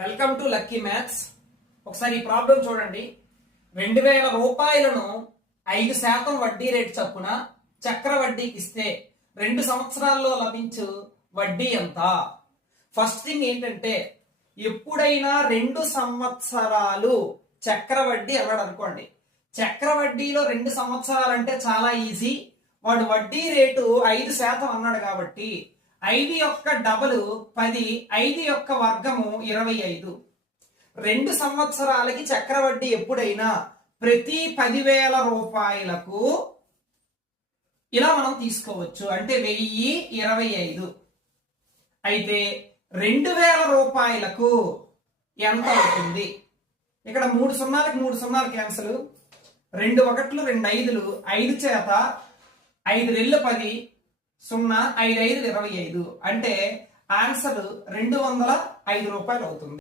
Welcome to lucky maths. ఒకసారి ఈ problem చూడండి. 2000 రూపాయలను 5% వడ్డీ రేటు చొప్పున చక్ర వడ్డీకి ఇస్తే 2 సంవత్సరాల్లో లభించు వడ్డీ ఎంత? ఫస్ట్ థింగ్ ఏంటంటే, ఎప్పుడైనా 2 సంవత్సరాలు చక్ర వడ్డీ అన్నాడు అనుకోండి. చక్ర వడ్డీలో 2 సంవత్సరాలు అంటే చాలా ఈజీ. వాడు వడ్డీ రేటు 5% అన్నాడు కాబట్టి 5 యొక్క డబల్ 10, 5 యొక్క వర్గము 25. 2 సంవత్సరాలకి చక్రవడ్డీ ఎప్పుడైనా ప్రతి 10,000 రూపాయలకు ఇలా మనం తీసుకోవచ్చు. అంటే 1025. అయితే 2,000 రూపాయలకు ఎంత అవుతుంది? ఇక్కడ 3 సున్నాలకి 3 సున్నాలు క్యాన్సల్, 2 1లు 2 5లు, 5 చేత 5 రెళ్ళు 10, 0 5 5 25. అంటే ఆన్సర్ 205 రూపాయలు అవుతుంది.